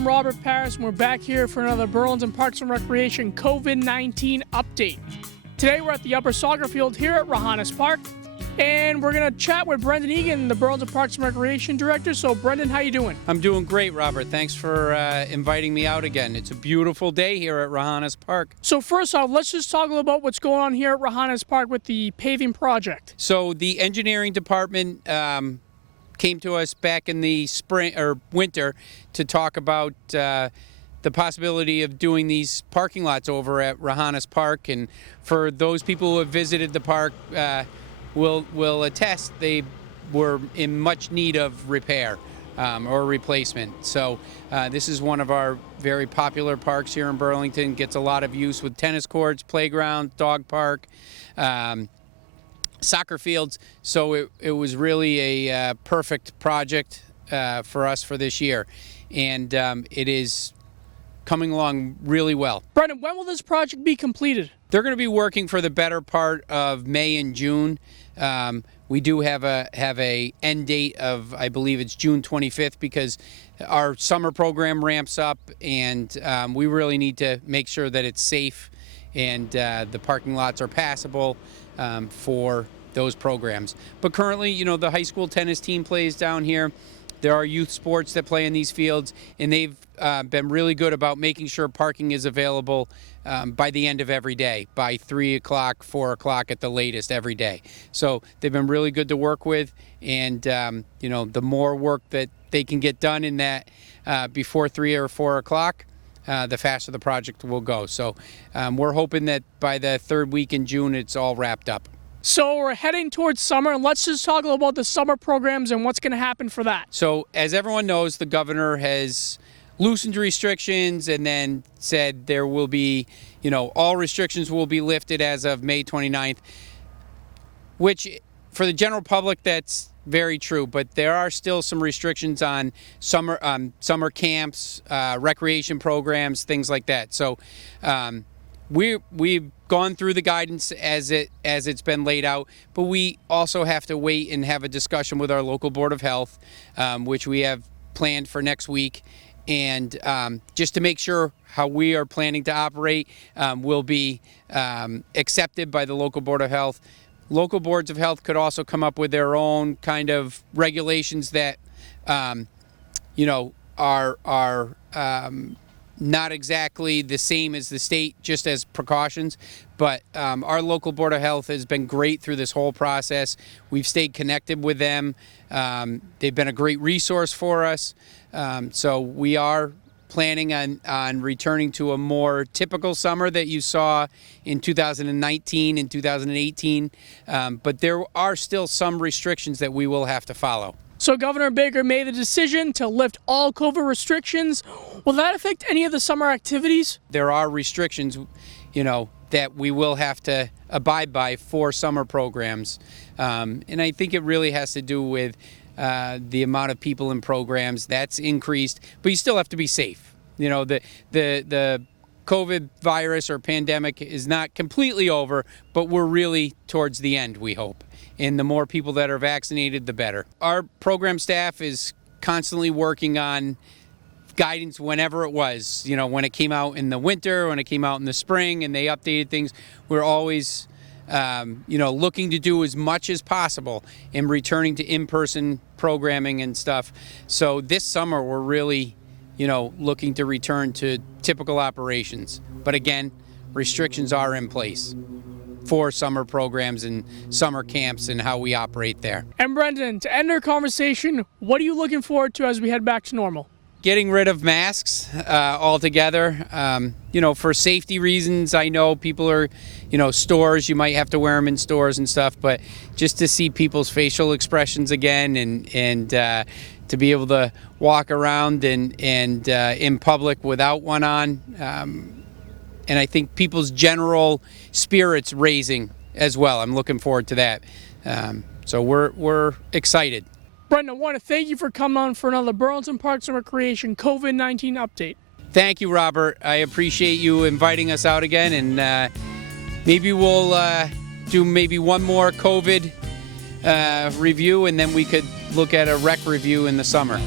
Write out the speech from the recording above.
I'm Robert Paris, and we're back here for another Burlington Parks and Recreation COVID-19 update. Today we're at the upper soccer field here at Rahannis Park, and we're going to chat with Brendan Egan, the Burlington Parks and Recreation Director. So, Brendan, how you doing? I'm doing great, Robert. Thanks for inviting me out again. It's a beautiful day here at Rahannis Park. So first off, let's just talk a little about what's going on here at Rahannis Park with the paving project. So the engineering department came to us back in the spring or winter to talk about the possibility of doing these parking lots over at Rahannis Park. And for those people who have visited the park, will attest they were in much need of repair or replacement. So this is one of our very popular parks here in Burlington. Gets a lot of use with tennis courts, playground, dog park, soccer fields. So it was really a perfect project for us for this year, and it is coming along really well. Brendan, when will this project be completed? They're going to be working for the better part of May and June. We do have a end date of, I believe it's June 25th, because our summer program ramps up, and we really need to make sure that it's safe and the parking lots are passable for those programs. But currently, you know, the high school tennis team plays down here. There are youth sports that play in these fields, and they've been really good about making sure parking is available by the end of every day, by 3 o'clock, 4 o'clock at the latest every day. So they've been really good to work with, and you know, the more work that they can get done in that before 3 or 4 o'clock, the faster the project will go. So we're hoping that by the third week in June, it's all wrapped up. So we're heading towards summer, and let's just talk a little about the summer programs and what's going to happen for that. So as everyone knows, the governor has loosened restrictions and then said there will be, you know, all restrictions will be lifted as of May 29th, which for the general public, that's very true, but there are still some restrictions on summer camps, recreation programs, things like that. So we've gone through the guidance as it's been laid out, but we also have to wait and have a discussion with our local Board of Health, which we have planned for next week, and just to make sure how we are planning to operate will be accepted by the local Board of Health. Local boards of health could also come up with their own kind of regulations that you know, are not exactly the same as the state, just as precautions, but our local Board of Health has been great through this whole process. We've stayed connected with them. They've been a great resource for us. So we are planning on returning to a more typical summer that you saw in 2019 and 2018, but there are still some restrictions that we will have to follow. So Governor Baker made the decision to lift all COVID restrictions. Will that affect any of the summer activities? There are restrictions, you know, that we will have to abide by for summer programs. And I think it really has to do with the amount of people in programs. That's increased, but you still have to be safe. You know, the COVID virus or pandemic is not completely over, but we're really towards the end, we hope. And the more people that are vaccinated, the better. Our program staff is constantly working on guidance whenever it was, you know, when it came out in the winter, when it came out in the spring, and they updated things. We're always, you know, looking to do as much as possible in returning to in-person programming and stuff. So this summer, we're really, you know, looking to return to typical operations. But again, restrictions are in place for summer programs and summer camps and how we operate there. And Brendan, to end our conversation, what are you looking forward to as we head back to normal? Getting rid of masks altogether. You know, for safety reasons, I know people are, you know, stores, you might have to wear them in stores and stuff, but just to see people's facial expressions again and to be able to walk around and in public without one on. And I think people's general spirits raising as well. I'm looking forward to that. So we're excited. Brendan, I want to thank you for coming on for another Burlington Parks and Recreation COVID-19 update. Thank you, Robert. I appreciate you inviting us out again, and maybe we'll do one more COVID review, and then we could look at a rec review in the summer.